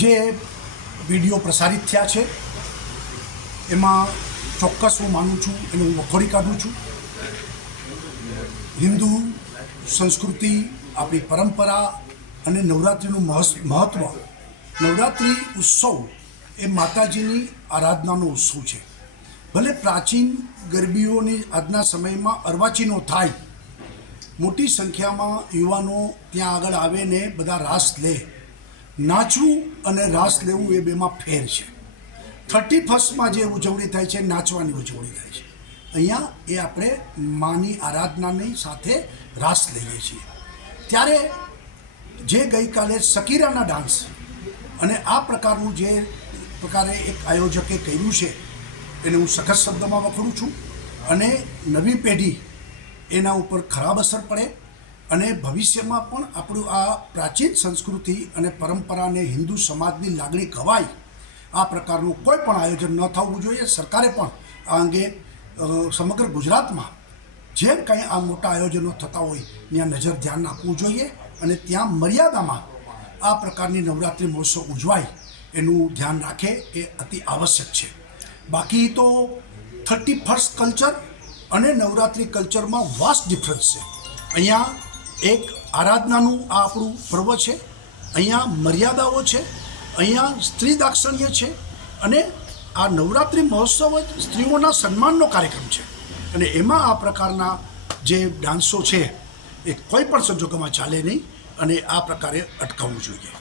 જે વિડીયો પ્રસારિત થયા છે એમાં ચોક્કસ હું માનું છું, એને હું વખોડી કાઢું છું. હિન્દુ સંસ્કૃતિ, આપણી પરંપરા અને નવરાત્રિનું મહત્ત્વ. નવરાત્રિ ઉત્સવ એ માતાજીની આરાધનાનો ઉત્સવ છે. ભલે પ્રાચીન ગરબીઓની આજના સમયમાં અર્વાચીનો થાય, મોટી સંખ્યામાં યુવાનો ત્યાં આગળ આવે ને બધા રાસ લે. નાચવું અને રાસ લેવું એ બેમાં ફેર છે. 31st જે ઉજવણી થાય છે, નાચવાની ઉજવણી થાય છે. અહીંયા એ આપણે માની આરાધનાની સાથે રાસ લઈએ છીએ. ત્યારે જે ગઈકાલે શકીરાના ડાન્સ અને આ પ્રકારનું જે પ્રકારે એક આયોજકે કર્યું છે એને હું સખત શબ્દમાં વખોડું છું. અને નવી પેઢી એના ઉપર ખરાબ અસર પડે અને ભવિષ્યમાં પણ આપણું આ પ્રાચીન સંસ્કૃતિ અને પરંપરાને હિન્દુ સમાજની લાગણી ઘવાય આ પ્રકારનું કોઈ પણ આયોજન ન થવું જોઈએ. સરકારે પણ આ અંગે સમગ્ર ગુજરાતમાં જે કંઈ આ મોટા આયોજનો થતા હોય ત્યાં નજર ધ્યાન આપવું જોઈએ અને ત્યાં મર્યાદામાં આ પ્રકારની નવરાત્રિ મહોત્સવ ઉજવાય એનું ધ્યાન રાખે એ અતિ આવશ્યક છે. બાકી તો 31st કલ્ચર અને નવરાત્રિ કલ્ચરમાં વાસ્ટ ડિફરન્સ છે. અહીંયા એક આરાધનાનું આ આપણું પર્વ છે, અહીંયા મર્યાદાઓ છે, અહીંયા સ્ત્રી દાક્ષિણ્ય છે અને આ નવરાત્રિ મહોત્સવ જ સ્ત્રીઓના સન્માનનો કાર્યક્રમ છે. અને એમાં આ પ્રકારના જે ડાન્સો છે એ કોઈ પણ સંજોગોમાં ચાલે નહીં અને આ પ્રકારે અટકાવવું જોઈએ.